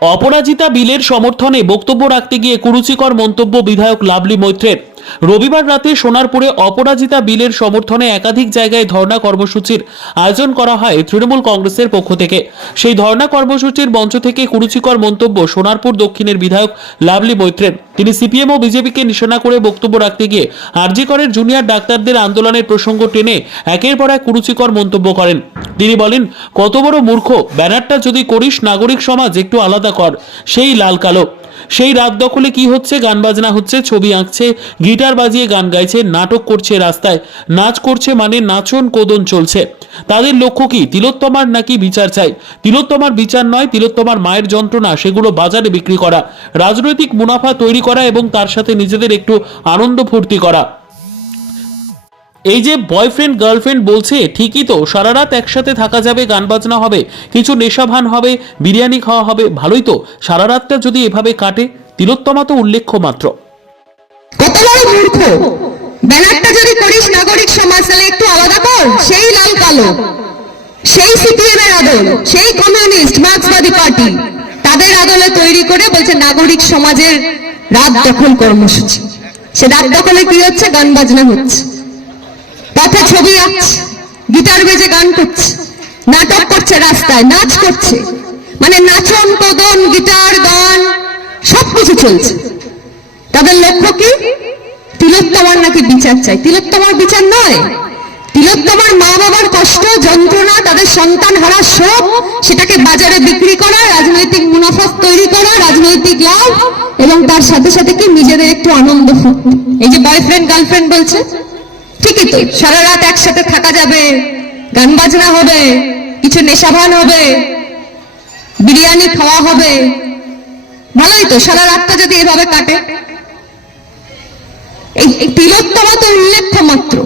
অপরাজিতা বিলের সমর্থনে বক্তব্য রাখতে গিয়ে কুরুচিকর মন্তব্য বিধায়ক লাভলি মৈত্রের। রবিবার রাতে সোনারপুরে অপরাজিতা বিলের সমর্থনে একাধিক জায়গায় ধর্ণা কর্মসূচির আয়োজন করা হয় তৃণমূল কংগ্রেসের পক্ষ থেকে। সেই ধর্ণা কর্মসূচির মঞ্চ থেকে কুরুচিকর মন্তব্য সোনারপুর দক্ষিণের বিধায়ক লাভলি মৈত্রের। তিনি সিপিএম ও বিজেপিকে নিশানা করে বক্তব্য রাখতে গিয়ে আরজিকরের জুনিয়র ডাক্তারদের আন্দোলনের প্রসঙ্গ টেনে একের পর এক কুরুচিকর মন্তব্য করেন। তিনি বলেন, কত বড় মূর্খ, ব্যানারটা যদি করিস নাগরিক সমাজ, একটু আলাদা কর, সেই লাল কালো। সেই রাত দখলে কি হচ্ছে, গান বাজনা হচ্ছে, ছবি আঁকছে, গিটার বাজিয়ে গান গাইছে, নাটক করছে রাস্তায়, নাচ করছে মানে নাচন কোদন চলছে। তাদের লক্ষ্য কি, তিলোত্তমার নাকি বিচার চাই? তিলোত্তমার বিচার নয়, তিলোত্তমার মায়ের যন্ত্রণা, সেগুলো বাজারে বিক্রি করা, রাজনৈতিক মুনাফা তৈরি করা এবং তার সাথে নিজেদের একটু আনন্দ ফুর্তি করা। এই যে বয়ফ্রেন্ড গার্লফ্রেন্ড বলছে, ঠিকই তো, সারা রাত একসাথে থাকা যাবে, গান বাজনা হবে, কিছু নেশাভান হবে, বিরিয়ানি খাওয়া হবে, ভালোই তো, সারা রাতটা যদি এভাবে কাটে, তিলোত্তমা তো উল্লেখ্য মাত্র। কত বড় মূর্খ ব্যানারটা যদি করিস, নাগরিক সমাজ, তাহলে একটু আলাদা কর, সেই লাল কালো। সেই সিপিএম এর আদল, সেই কমিউনিস্ট, মার্ক্সবাদী পার্টি। তাদের আদলে তৈরি করে বলছে, নাগরিক সমাজের রাত দখল কর্মসূচি। সে রাত দখলে কি হচ্ছে? গান বাজনা হচ্ছে। পথে ছবি আঁকছে, গিটার বেজে গান করছে, নাটক করছে রাস্তায়, নাচ করছে। মানে নাচন, কদন, গিটার, গান, সবকিছু চলছে। তাদের লক্ষ্য কি? তিলোত্তমার নাকি বিচার চাই। তিলোত্তমার বিচার নয়। তিলোত্তমার মা বাবার কষ্ট, যন্ত্রণা, তাদের সন্তান হারা শোক, সেটাকে বাজারে বিক্রি করা, রাজনৈতিক মুনাফা তৈরি করা, রাজনৈতিক লাভ, এবং তার সাথে সাথে কি নিজেদের একটু আনন্দ ফুর্তি। এই যে বয়ফ্রেন্ড গার্লফ্রেন্ড বলছে ঠিকই সারা রাত একসাথে থাকা যাবে, গান বাজনা হবে, কিছু নেশাভান হবে, বিরিয়ানি খাওয়া হবে। ভালোই তো সারা রাতটা যদি এভাবে কাটে। এই এই তিলোত্তমা তো উল্লেখ্য মাত্র।